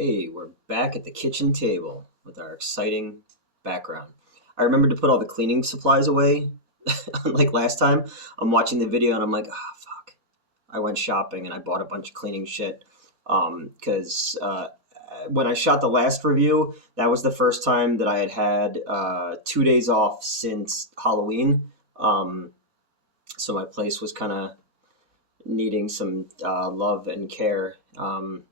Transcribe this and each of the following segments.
Hey, we're back at the kitchen table with our exciting background. I remembered to put all the cleaning supplies away like last time. I'm watching the video and I'm like, ah, fuck. I went shopping and I bought a bunch of cleaning shit. Because when I shot the last review, that was the first time that I had had 2 days off since Halloween. Um, so my place was kind of needing some love and care.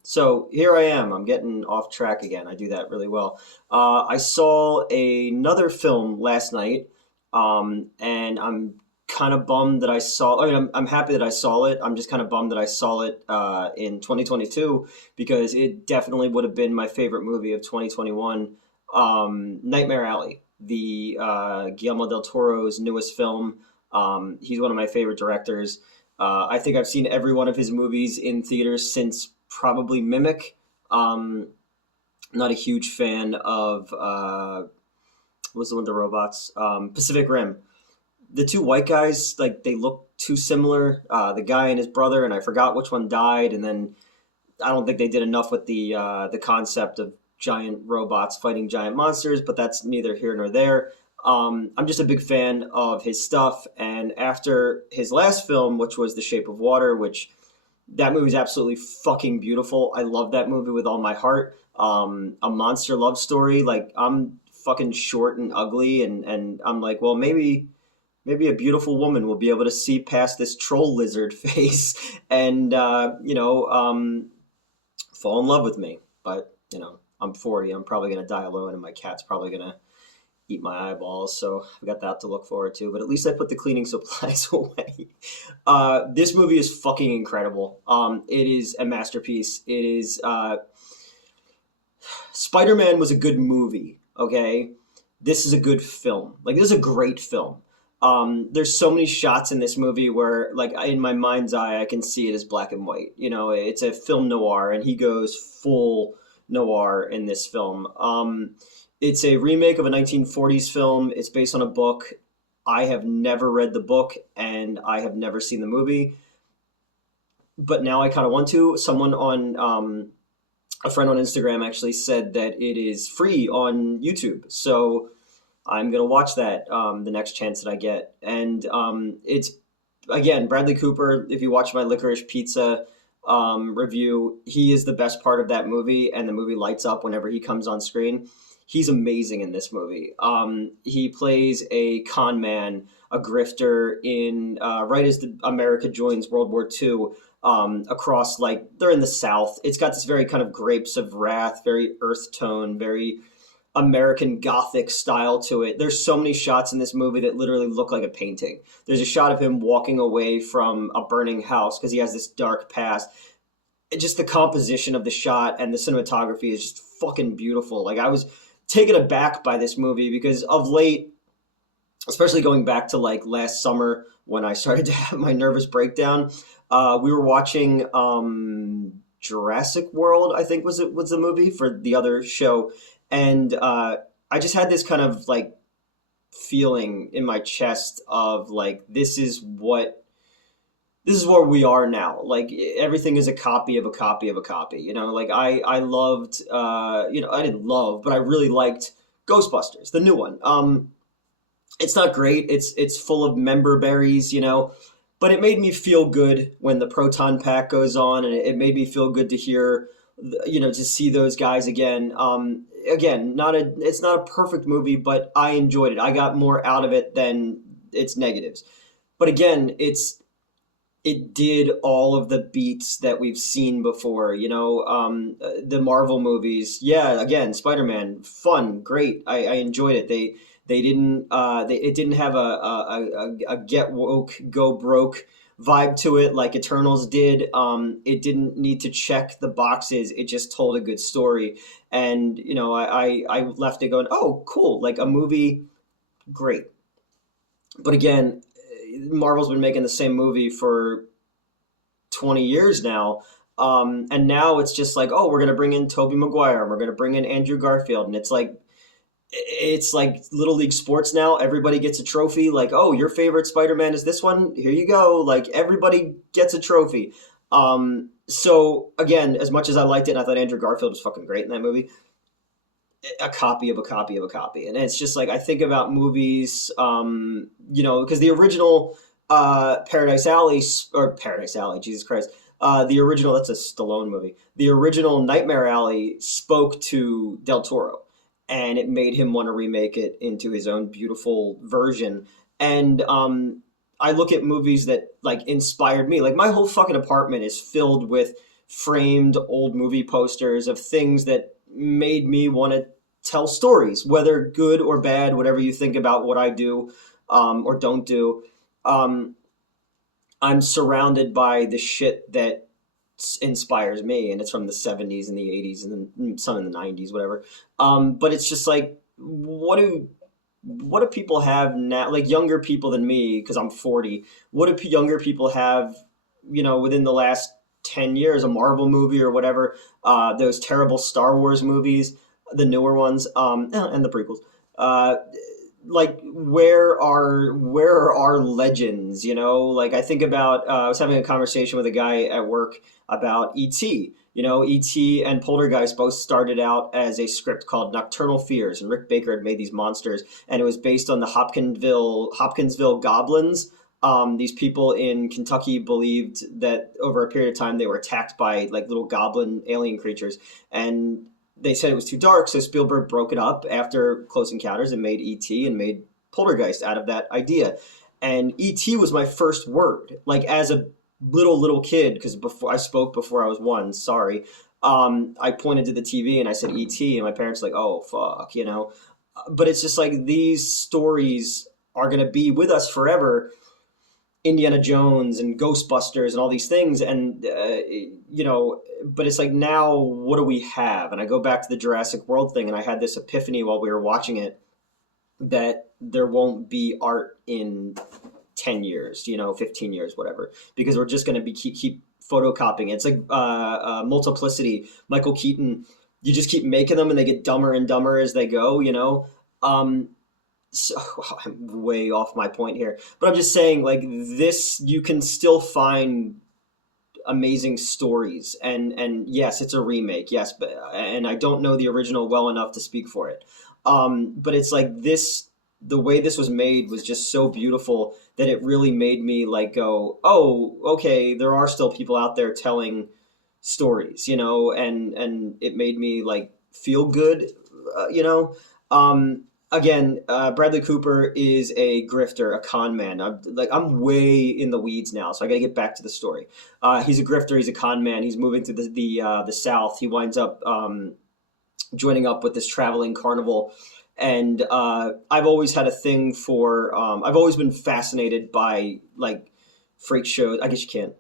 So here I am. I'm getting off track again. I do that really well. I saw another film last night, and I'm kind of bummed that I saw. I mean, I'm happy that I saw it. I'm just kind of bummed that I saw it in 2022 because it definitely would have been my favorite movie of 2021. Nightmare Alley, the Guillermo del Toro's newest film. He's one of my favorite directors. I think I've seen every one of his movies in theaters since probably Mimic. Um, not a huge fan of what was the one with the robots? Pacific Rim. The two white guys, like they look too similar. The guy and his brother, and I forgot which one died. And then I don't think they did enough with the concept of giant robots fighting giant monsters, but that's neither here nor there. I'm just a big fan of his stuff, and after his last film, which was The Shape of Water, which that movie is absolutely fucking beautiful. I love that movie with all my heart. A monster love story. Like I'm fucking short and ugly, and I'm like, well, maybe a beautiful woman will be able to see past this troll lizard face and fall in love with me. But I'm 40. I'm probably gonna die alone, and my cat's probably gonna eat my eyeballs. So I've got that to look forward to. But at least I put the cleaning supplies away. This movie is fucking incredible. It is a masterpiece. It is. Spider-Man was a good movie. Okay, this is a good film. Like this is a great film. There's so many shots in this movie where, like, in my mind's eye, I can see it as black and white. It's a film noir, and he goes full noir in this film. It's a remake of a 1940s film. It's based on a book. I have never read the book, and I have never seen the movie, but now I kind of want to. Someone on a friend on Instagram actually said that it is free on YouTube, so I'm gonna watch that the next chance that I get. And it's again Bradley Cooper. If you watch my Licorice Pizza review, he is the best part of that movie, and the movie lights up whenever he comes on screen. He's amazing in this movie. He plays a con man, a grifter in right as America joins World War II. Across, like, they're in the South. It's got this very kind of Grapes of Wrath, very earth tone, very American Gothic style to it. There's so many shots in this movie that literally look like a painting. There's a shot of him walking away from a burning house because he has this dark past. Just the composition of the shot and the cinematography is just fucking beautiful. Like I was taken aback by this movie because of late, especially going back to like last summer when I started to have my nervous breakdown, we were watching Jurassic World, I think was the movie for the other show, and I just had this kind of like feeling in my chest of like this is where we are now. Like everything is a copy of a copy of a copy. Like I loved I didn't love, but I really liked Ghostbusters, the new one. It's not great. It's full of member berries, but it made me feel good when the proton pack goes on, and it made me feel good to hear, to see those guys again. Again, it's not a perfect movie, but I enjoyed it. I got more out of it than its negatives. But again, it did all of the beats that we've seen before. The Marvel movies. Yeah, again, Spider-Man, fun, great. I enjoyed it. They didn't it didn't have a get woke go broke vibe to it like Eternals did. It didn't need to check the boxes. It just told a good story, and I left it going, oh, cool, like a movie, great. But again, Marvel's been making the same movie for 20 years now. And now it's just like, oh, we're gonna bring in Tobey Maguire and we're gonna bring in Andrew Garfield, and it's like little league sports now. Everybody gets a trophy. Like, oh, your favorite Spider-Man is this one. Here you go. Like everybody gets a trophy. So again, as much as I liked it, and I thought Andrew Garfield was fucking great in that movie, a copy of a copy of a copy. And it's just like I think about movies, because the original Paradise Alley or Paradise Alley, Jesus Christ, the original, that's a Stallone movie. The original Nightmare Alley spoke to Del Toro, and it made him want to remake it into his own beautiful version. And I look at movies that like inspired me. Like my whole fucking apartment is filled with framed old movie posters of things that made me want to tell stories, whether good or bad, whatever you think about what I do or don't do. Um, I'm surrounded by the shit that inspires me, and it's from the 70s and the 80s and then some in the 90s, whatever. But it's just like, what do people have now, like younger people than me, because I'm 40? What do younger people have, within the last 10 years? A Marvel movie or whatever, those terrible Star Wars movies, the newer ones, and the prequels. uh, like where are our legends, like I think about, I was having a conversation with a guy at work about ET. ET and Poltergeist both started out as a script called Nocturnal Fears, and Rick Baker had made these monsters, and it was based on the Hopkinsville goblins. These people in Kentucky believed that over a period of time they were attacked by like little goblin alien creatures, and they said it was too dark, so Spielberg broke it up after Close Encounters and made E.T. and made Poltergeist out of that idea. And E.T. was my first word, like as a little kid, because before I spoke before I was one. Sorry, I pointed to the TV and I said E.T. and my parents were like, oh fuck. But it's just like these stories are gonna be with us forever. Indiana Jones and Ghostbusters and all these things, and but it's like now, what do we have? And I go back to the Jurassic World thing, and I had this epiphany while we were watching it that there won't be art in 10 years, 15 years, whatever, because we're just going to be keep photocopying. It's like Multiplicity, Michael Keaton. You just keep making them, and they get dumber and dumber as they go. So I'm way off my point here, but I'm just saying, like this, you can still find amazing stories, and yes, it's a remake, yes, but and I don't know the original well enough to speak for it. But it's like this, the way this was made was just so beautiful that it really made me like go, oh, okay, there are still people out there telling stories, and it made me like feel good, you know. Again, Bradley Cooper is a grifter, a con man. I'm way in the weeds now, so I got to get back to the story. He's a grifter. He's a con man. He's moving to the South. He winds up joining up with this traveling carnival, and I've always had a thing for. I've always been fascinated by like freak shows. I guess you can't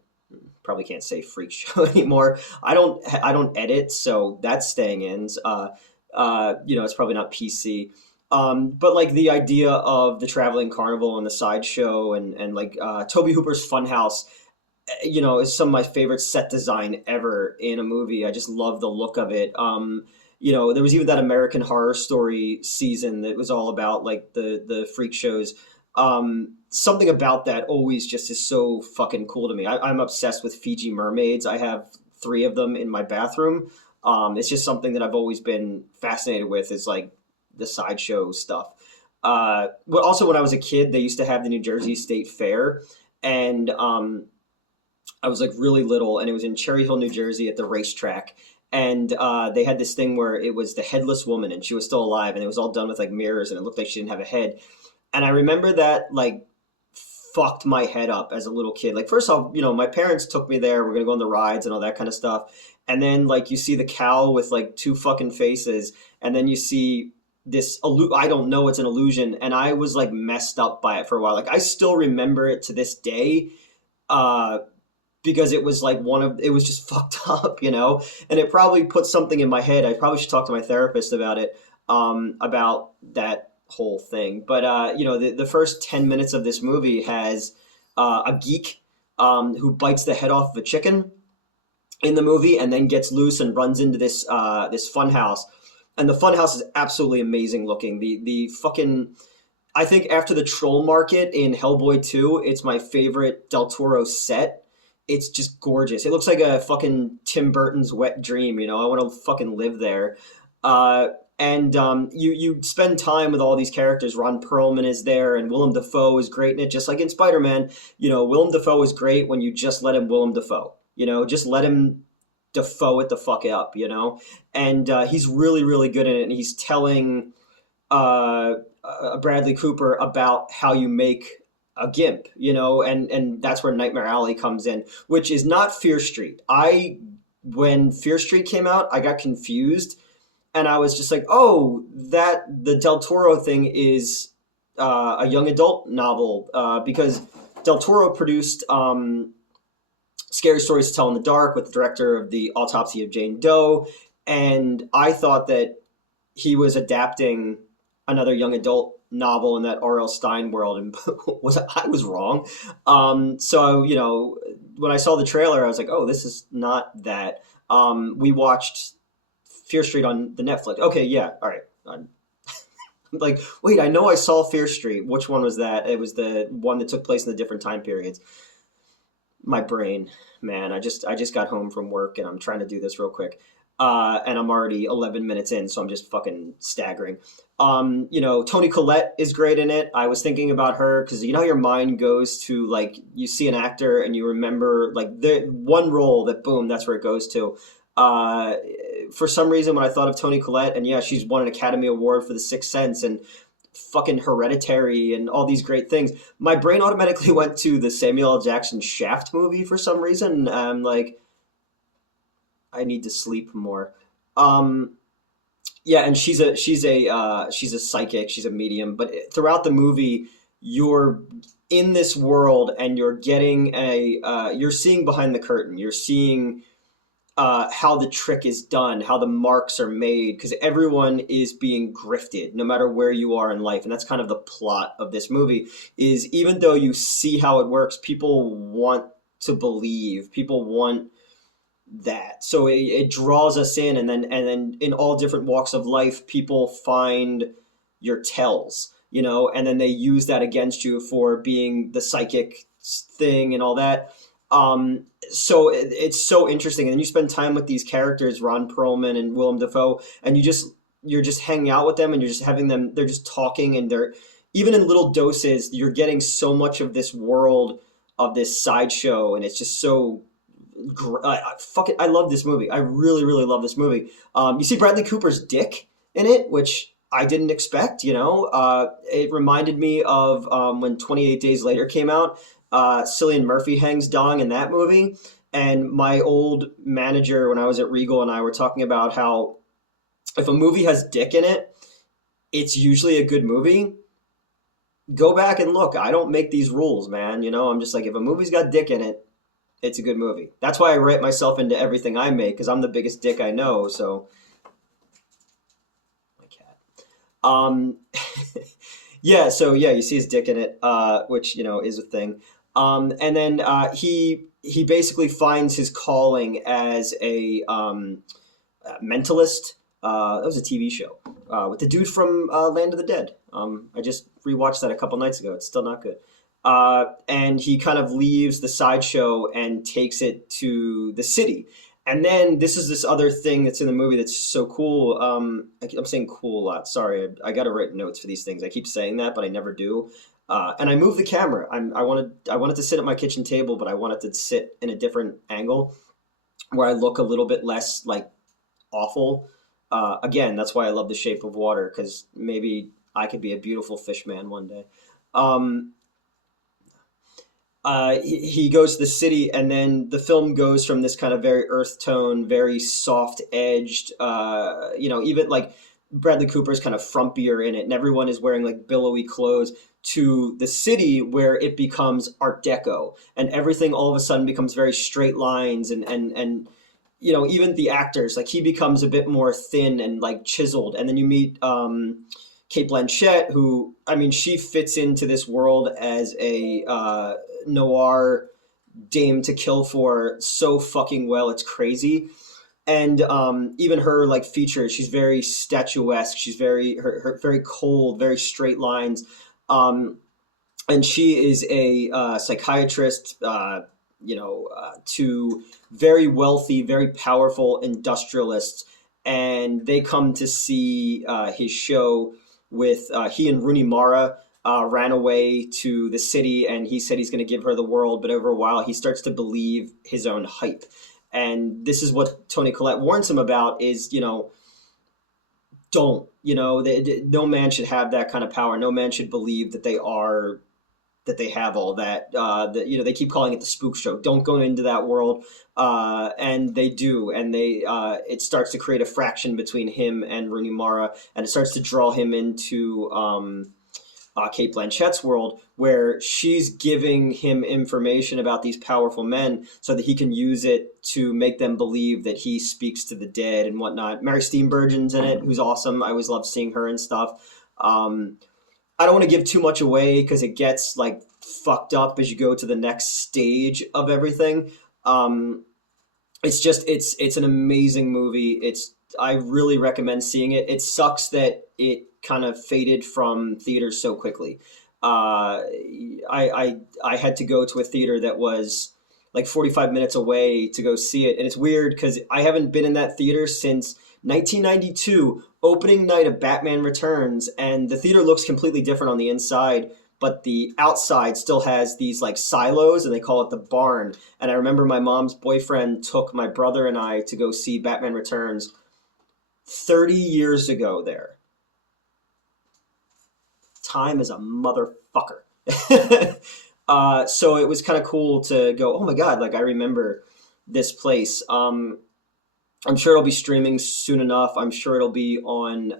probably can't say freak show anymore. I don't edit, so that's staying in. It's probably not PC. But like the idea of the traveling carnival and the sideshow, and like Toby Hooper's Funhouse, is some of my favorite set design ever in a movie. I just love the look of it. There was even that American Horror Story season that was all about like the freak shows. Something about that always just is so fucking cool to me. I'm obsessed with Fiji mermaids. I have three of them in my bathroom. It's just something that I've always been fascinated with, is like the sideshow stuff. But also when I was a kid, they used to have the New Jersey State Fair, and I was like really little, and it was in Cherry Hill, New Jersey, at the racetrack. And they had this thing where it was the headless woman, and she was still alive, and it was all done with like mirrors, and it looked like she didn't have a head. And I remember that like fucked my head up as a little kid. Like first off, my parents took me there. We're gonna go on the rides and all that kind of stuff. And then like you see the cow with like two fucking faces, and then you see this I don't know, it's an illusion, and I was like messed up by it for a while. Like I still remember it to this day. Uh, because it was like it was just fucked up. And it probably put something in my head. I probably should talk to my therapist about it, about that whole thing. But the first 10 minutes of this movie has a geek who bites the head off of a chicken in the movie, and then gets loose and runs into this fun house. And the fun house is absolutely amazing looking. The fucking, I think after the troll market in Hellboy 2, it's my favorite Del Toro set. it's just gorgeous. It looks like a fucking Tim Burton's wet dream. You know, I want to fucking live there. Uh, and you spend time with all these characters. Ron Perlman is there, and Willem Dafoe is great in it, just like in Spider Man. You know, Willem Dafoe is great when you just let him Willem Dafoe. You know, just let him Dafoe it the fuck up. You know, and he's really really good in it, and he's telling uh, Bradley Cooper about how you make a gimp, you know, and that's where Nightmare Alley comes in, which is not Fear Street. I When Fear Street came out, I got confused, and I was just like, oh, that the Del Toro thing is a young adult novel because Del Toro produced Scary Stories to Tell in the Dark with the director of the Autopsy of Jane Doe, and I thought that he was adapting another young adult novel in that R.L. Stein world, and I was wrong. So you know, when I saw the trailer, I was like, oh, this is not that. We watched Fear Street on the Netflix. Okay, yeah, all right. I'm like, wait, I know I saw Fear Street. Which one was that? It was the one that took place in the different time periods. My brain, man. I just got home from work and I'm trying to do this real quick. And I'm already 11 minutes in, so I'm just fucking staggering. You know, Toni Collette is great in it. I was thinking about her because you know how your mind goes to like you see an actor and you remember like the one role that boom, that's where it goes to. Uh, for some reason, when I thought of Toni Collette, and yeah, she's won an Academy Award for The Sixth Sense and fucking Hereditary and all these great things, my brain automatically went to the Samuel L. Jackson Shaft movie for some reason. I'm like, I need to sleep more. Um, yeah, and she's a psychic, she's a medium, but throughout the movie, you're in this world and you're getting you're seeing behind the curtain. You're seeing how the trick is done, how the marks are made, because everyone is being grifted, no matter where you are in life, and that's kind of the plot of this movie. Is even though you see how it works, people want to believe, people want that, so it draws us in, and then in all different walks of life, people find your tells, you know, and then they use that against you for being the psychic thing and all that. So it's so interesting, and then you spend time with these characters, Ron Perlman and Willem Dafoe, and you're just hanging out with them, and you're just having them. They're just talking, and they're even in little doses. You're getting so much of this world of this sideshow, and it's just so. Fuck it, I love this movie. I really, really love this movie. You see Bradley Cooper's dick in it, which I didn't expect. You know, it reminded me of when 28 Days Later came out. Cillian Murphy hangs dong in that movie. And my old manager, when I was at Regal, and I were talking about how if a movie has dick in it, it's usually a good movie. Go back and look. I don't make these rules, man. You know, I'm just like, if a movie's got dick in it, it's a good movie. That's why I write myself into everything I make, because I'm the biggest dick I know. So, my cat. Um, yeah. So yeah, you see his dick in it, which you know is a thing. And then he basically finds his calling as a mentalist. That was a TV show with the dude from Land of the Dead. I just rewatched that a couple nights ago. It's still not good. And he kind of leaves the sideshow and takes it to the city. And then this other thing that's in the movie that's so cool. I'm saying cool a lot. Sorry, I got to write notes for these things. I keep saying that, but I never do. And I moved the camera. I wanted to sit at my kitchen table, but I wanted to sit in a different angle where I look a little bit less like awful. Again, that's why I love The Shape of Water, because maybe I could be a beautiful fish man one day. Um, he goes to the city, and then the film goes from this kind of very earth tone, very soft edged, you know, even like Bradley Cooper's kind of frumpier in it, and everyone is wearing like billowy clothes, to the city where it becomes Art Deco, and everything all of a sudden becomes very straight lines, and you know, even the actors, like he becomes a bit more thin and like chiseled, and then you meet Kate Blanchett, who, I mean, she fits into this world as a noir dame to kill for so fucking well, it's crazy. And even her like features, she's very statuesque. She's her very cold, very straight lines. Um, and she is a psychiatrist. to very wealthy, very powerful industrialists, and they come to see his show. With he and Rooney Mara ran away to the city, and he said he's going to give her the world. But over a while, he starts to believe his own hype, and this is what Tony Collette warns him about: is don't no man should have that kind of power. No man should believe that they have all that. That they keep calling it the spook show. Don't go into that world, and they do, and they it starts to create a fraction between him and Rooney Mara, and it starts to draw him into Kate Blanchett's world, where she's giving him information about these powerful men so that he can use it to make them believe that he speaks to the dead and whatnot. Mary Steenburgen's in it, who's awesome. I always love seeing her and stuff. I don't want to give too much away because it gets like fucked up as you go to the next stage of everything. It's an amazing movie. I really recommend seeing it. It sucks that it kind of faded from theaters so quickly. I had to go to a theater that was like 45 minutes away to go see it, and it's weird because I haven't been in that theater since 1992, opening night of Batman Returns, and the theater looks completely different on the inside, but the outside still has these like silos, and they call it the barn. And I remember my mom's boyfriend took my brother and I to go see Batman Returns 30 years ago there. Time is a motherfucker. So it was kind of cool to go, oh my God, like I remember this place. I'm sure it'll be streaming soon enough. I'm sure it'll be on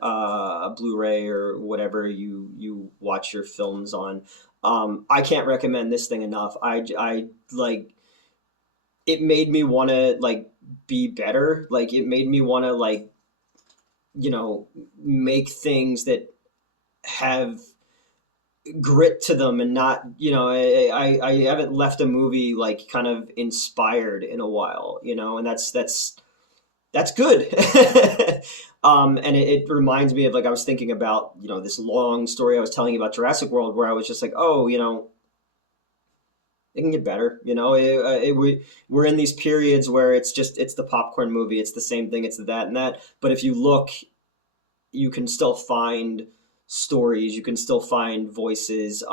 Blu-ray or whatever you watch your films on. I can't recommend this thing enough. I like it made me want to like be better. Like it made me want to like make things that have grit to them and not I haven't left a movie like kind of inspired in a while, and that's good. And it reminds me of like I was thinking about this long story I was telling you about Jurassic World, where I was just like, oh, it can get better. We're in these periods where it's the popcorn movie, it's the same thing, it's the that and that. But if you look, you can still find stories, you can still find voices.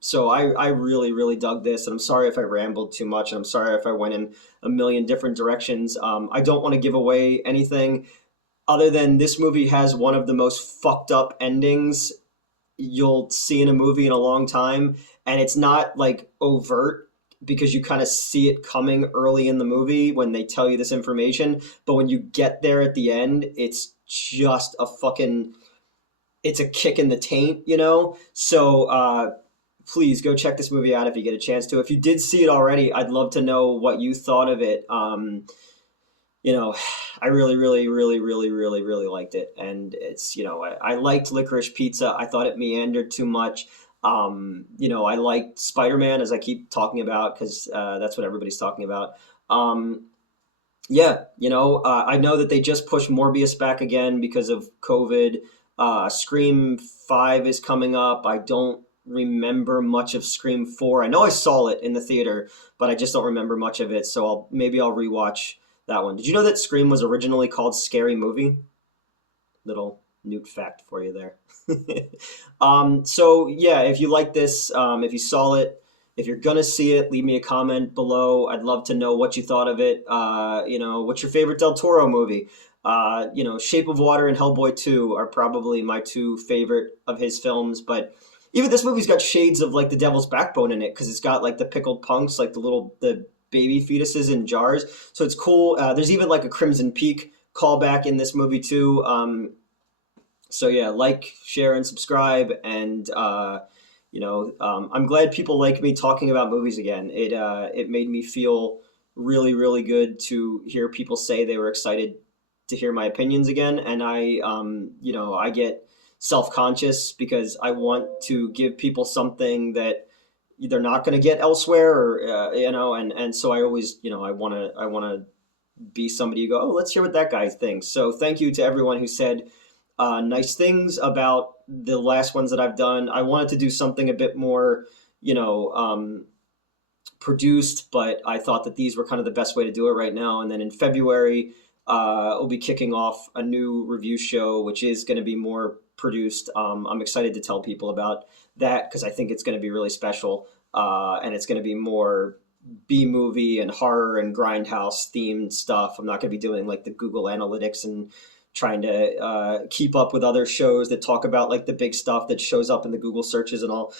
So I really, really dug this, and I'm sorry if I rambled too much, and I'm sorry if I went in a million different directions. I don't want to give away anything other than this movie has one of the most fucked up endings you'll see in a movie in a long time, and it's not like overt because you kind of see it coming early in the movie when they tell you this information, but when you get there at the end, it's just it's a kick in the taint. So please go check this movie out if you get a chance to. If you did see it already, I'd love to know what you thought of it. I really, really, really, really, really, really liked it. And I liked Licorice Pizza. I thought it meandered too much. I liked Spider-Man, as I keep talking about, because that's what everybody's talking about. Yeah, I know that they just pushed Morbius back again because of COVID. Scream 5 is coming up. I don't remember much of Scream 4. I know I saw it in the theater, but I just don't remember much of it. So maybe I'll rewatch that one. Did you know that Scream was originally called Scary Movie? Little newt fact for you there. So yeah, if you like this, if you saw it, if you're gonna see it, leave me a comment below. I'd love to know what you thought of it. What's your favorite Del Toro movie? Shape of Water and Hellboy 2 are probably my two favorite of his films, but even this movie's got shades of like The Devil's Backbone in it because it's got like the pickled punks, like the baby fetuses in jars. So it's cool. There's even like a Crimson Peak callback in this movie too. So yeah, like, share, and subscribe. And I'm glad people like me talking about movies again. It made me feel really, really good to hear people say they were excited to hear my opinions again. And I get self-conscious because I want to give people something that they're not going to get elsewhere, or and so I always I want to be somebody you go, oh, let's hear what that guy thinks. So thank you to everyone who said nice things about the last ones that I've done. I wanted to do something a bit more produced, but I thought that these were kind of the best way to do it right now. And then in February, we'll be kicking off a new review show, which is going to be more produced. I'm excited to tell people about that because I think it's going to be really special, and it's going to be more B movie and horror and grindhouse themed stuff. I'm not going to be doing like the Google Analytics and trying to keep up with other shows that talk about like the big stuff that shows up in the Google searches and all.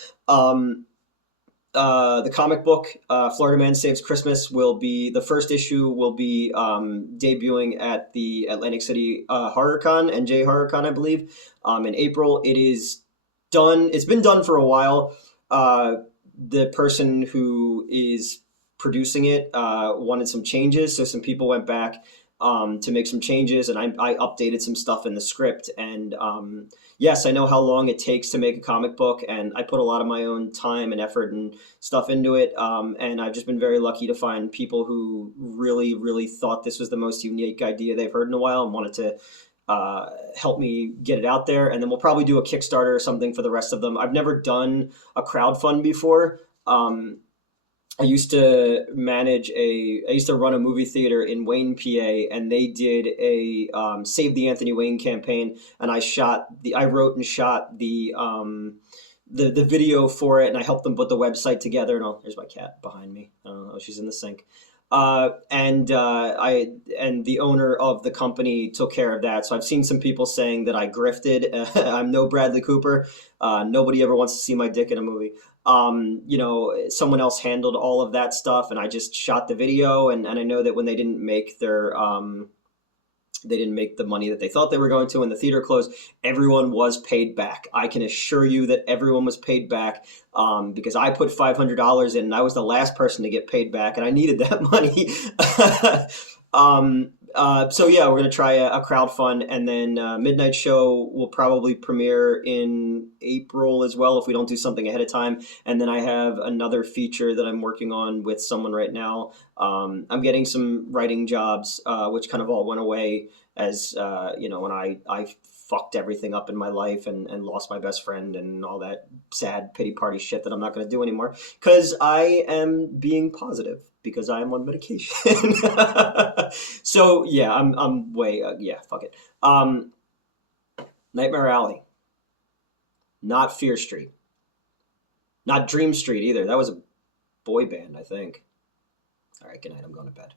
The comic book Florida Man Saves Christmas will be the first issue will be debuting at the Atlantic City HorrorCon, NJ HorrorCon, I believe, in April. It is done. It's been done for a while. The person who is producing it wanted some changes, so some people went back to make some changes, and I updated some stuff in the script. And yes, I know how long it takes to make a comic book, and I put a lot of my own time and effort and stuff into it. And I've just been very lucky to find people who really, really thought this was the most unique idea they've heard in a while and wanted to help me get it out there. And then we'll probably do a Kickstarter or something for the rest of them. I've never done a crowdfund before. I used to run a movie theater in Wayne, PA, and they did a Save the Anthony Wayne campaign, and I wrote and shot the video for it, and I helped them put the website together. And there's my cat behind me. I don't know, she's in the sink. And the owner of the company took care of that. So I've seen some people saying that I grifted. I'm no Bradley Cooper. Nobody ever wants to see my dick in a movie. Someone else handled all of that stuff, and I just shot the video. And I know that when they didn't make the money that they thought they were going to, and the theater closed, everyone was paid back. I can assure you that everyone was paid back because I put $500 in, and I was the last person to get paid back, and I needed that money. So yeah, we're gonna try a crowdfund, and then Midnight Show will probably premiere in April as well if we don't do something ahead of time. And then I have another feature that I'm working on with someone right now. I'm getting some writing jobs, which kind of all went away as when I fucked everything up in my life and lost my best friend and all that sad pity party shit that I'm not going to do anymore because I am being positive because I am on medication. So yeah, I'm way fuck it. Nightmare Alley, not Fear Street, not Dream Street either. That was a boy band, I think. All right, good night. I'm going to bed.